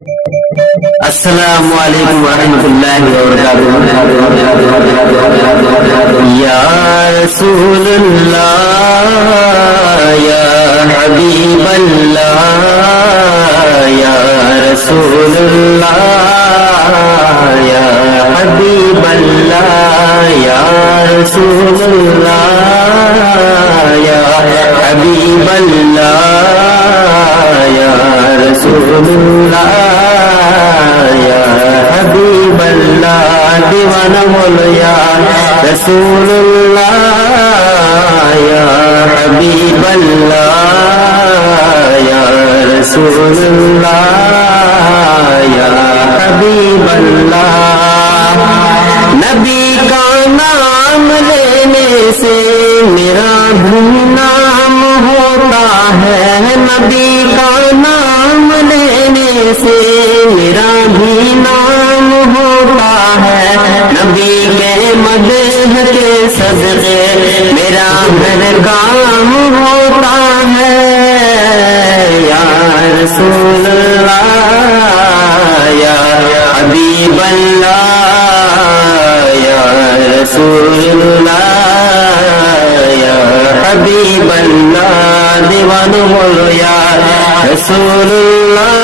السلام علیکم ورحمۃ اللہ وبرکاتہ۔ یا رسول اللہ یا حبیب اللہ، یا رسول اللہ یا حبیب اللہ، یا رسول اللہ یا حبیب اللہ، یا رسول اللہ یا حبیب اللہ۔ دیوانہ بولو یا رسول اللہ یا حبیب اللہ، یا رسول اللہ یا حبیب اللہ۔ نبی کا نام لینے سے میرا بھی نام ہوتا ہے، نبی کا نام لینے سے میرا بھی نام ہوتا ہے، نبی کے مدح کے صدقے میرا ہر کام ہوتا ہے۔ یا رسول اللہ یا حبیب اللہ، یا رسول اللہ یا حبیب اللہ۔ دیوانو بولو یا رسول اللہ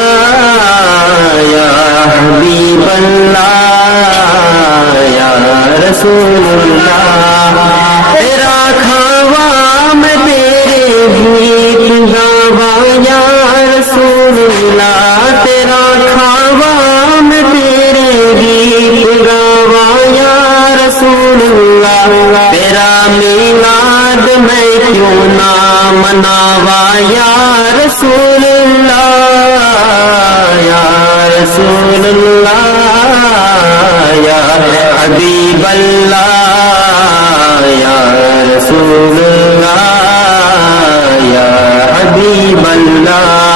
یا حبیب اللہ، یا رسول اللہ۔ تیرا کھاوا میں تیرے گیت گاوا یا رسول اللہ، تیرا کھاوا میں تیرے گیت گاوا یا رسول اللہ۔ تیرا میلاد میں کیوں نہ مناوا یا رسول اللہ، یا رسول اللہ یا حبیب اللہ، یا رسول اللہ یا حبیب اللہ۔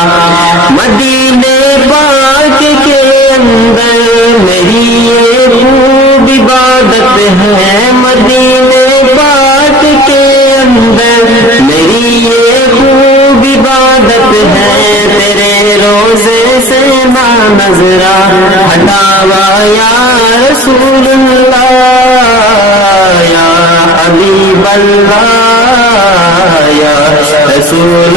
مدینے پاک کے اندر میری یہ خوب عبادت ہے، مدینے پاک کے اندر میری یہ خوب عبادت ہے، تیرے روزے سے نہ نظرہ ہٹاوا یا رسول اللہ، یا حبیب اللہ یا رسول